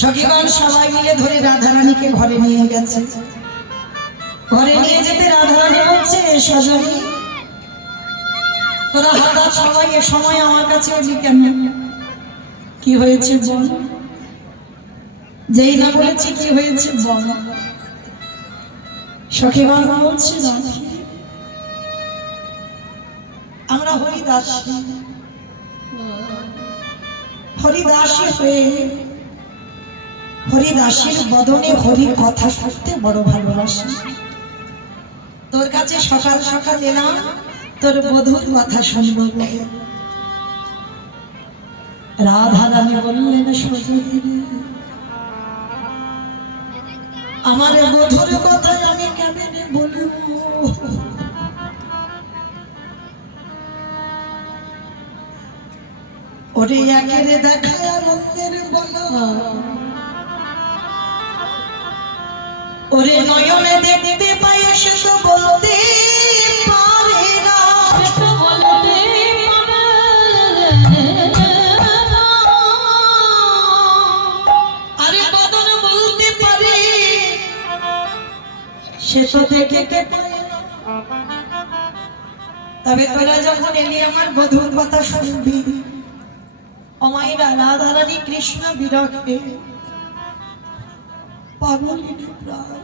সখীগণ সবাই মিলে ধরে রাধারানীকে ঘরে নিয়ে গেছে। ঘরে নিয়ে যেতে রাধারানী বলছে, সজনী তোরা হঠাৎ সবাই এ সময় আমার কাছে এলি কেন? কি হয়েছে বল? যেই না বলেছি কি হয়েছে বল। সখীগণ বলছে, আমরা হরিদাসী, হরিদাসী হয়ে হরিদাসীর বদনে হরির কথা শুনতে বড় ভালোবাসি। তোর কাছে সকাল সকাল এলাম তোর বধূর কথা শুনবো বলে। রাধারানী বললেন, সজনী আমার বধূর কথা আমি কেমনে বলবো? ওরে একের দেখায় আর অন্যের বলা, ওরে নয়নে দেখতে পাই সে তো বলতে পারে না, আরে বদন বলতে পারে সে তো দেখে পায় না। তবে তোরা যখন এলি আমার বধূর কথা শুনবি, অমাইরা রাধারানী কৃষ্ণ বিরহে পাগলিনী প্রাণ।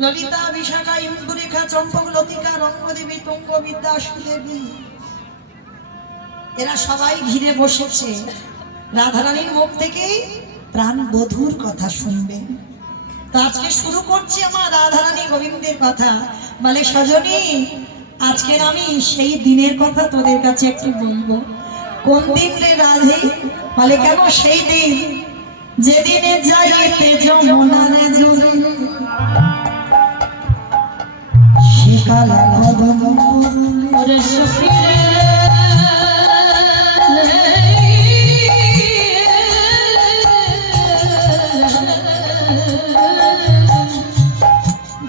ললিতা, বিশাখা, ইন্দুরেখা, চম্পক, লতিকা, রঙ্গদেবী, তুঙ্গ, বিদ্যা, সুদেবী এরা সবাই ঘিরে বসেছে। রাধারানীর মুখ থেকে প্রাণ বধূর কথা শুনবে। তো আজকে শুরু করছি আমার রাধারানী গোবিন্দের কথা। বলে, সজনী আজকের আমি সেই দিনের কথা তোদের কাছে একটু বলবো। কোন দিন রে রাধে? বলে, কেন সেই দিন যেদিনে যাইতে যমুনার জলে সেকাল কদম ওরে সখী রে,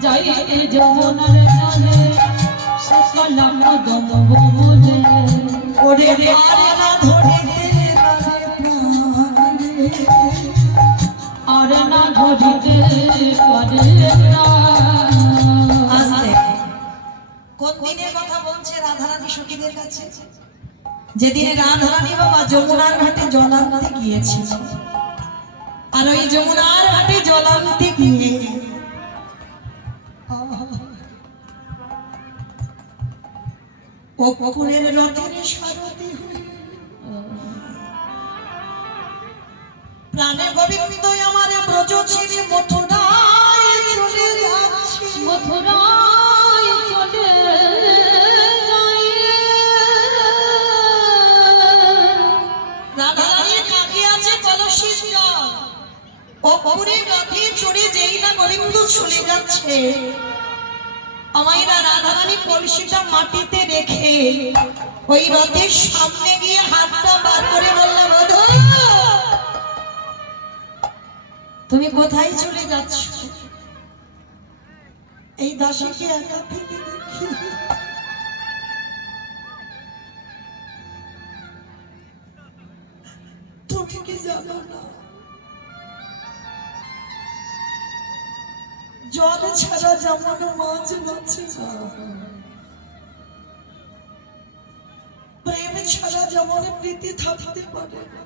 যাইতে যমুনার জলে সেকাল কদম বলে, ওরে পারে না ধরিতে আর না ধরিতে পারে না। কোন দিনের কথা বলছে রাধারানী সখীদের কাছে? যেদিনে রাধারানী বাবা যমুনার ঘাটে জল আনতে গিয়েছিল। আর ওই যমুনার ঘাটে জল আনতে গিয়ে অকুলের রথের সারথি হয়ে প্রাণে গোবিন্দ আমার ব্রজ ছেড়ে মথুরায় চলে যাচ্ছে, মথুরায় চলে যায়। রাধারানীর কাঁধে আছে কলসির জল। অকুলের রথে চড়ে যেই না গোবিন্দ চলে যাচ্ছে, আমাইরা রাধারানী কলসিটা মাটিতে রেখে ওই রথের সামনে গিয়ে হাতটা বার করে বললাম, বধূ তুমি কোথায় চলে যাচ্ছ? এই দাসীকে একা ফেলে রেখে। তুমি কি জানো না জল ছাড়া যেমন মাছ বাঁচে না, প্রেম ছাড়া যেমন প্রীতি থাকতে পারে না,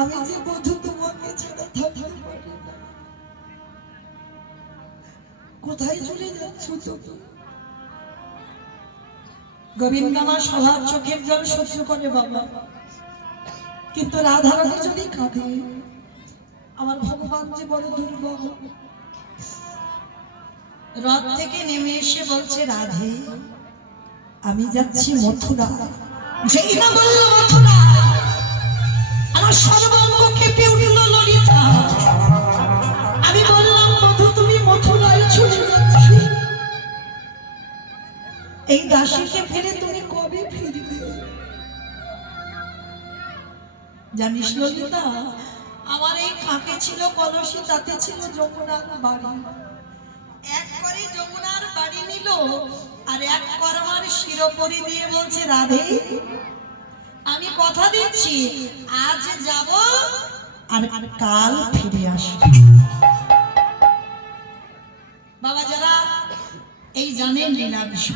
আমি যে বধূ তোমাকে ছাড়া থাকতে পারি না। কোথায় চলে যাচ্ছ তুমি? গোবিন্দ আমার স্বভাব চোখের জল সহ্য করে বাবা, কিন্তু রাধারানী যদি কাঁদে আমার ভগবান যে বড় দুর্বল। রথ থেকে নেমে এসে বলছে, রাধে আমি যাচ্ছি মথুরা। যেই না বলল মথুরা, আমার সর্বাঙ্গ কেঁপে উঠল ললিতা। আমি বললাম, বধূ তুমি মথুরায় চলে যাচ্ছ, এই দাসীকে ফেলে তুমি কবে ফিরবে? জানিস ললিতা, আমার এই কাকে ছিল কলসি, তাতে ছিল যমুনার বাড়ি। এক করে যমুনার বাড়ি নিল আর এক একবার আমার শিরোপরি দিয়ে বলছে, রাধে আমি কথা দিচ্ছি আজ যাব আর কাল ফিরে আসব। বাবা যারা এই জানেন লীলা বিষয়,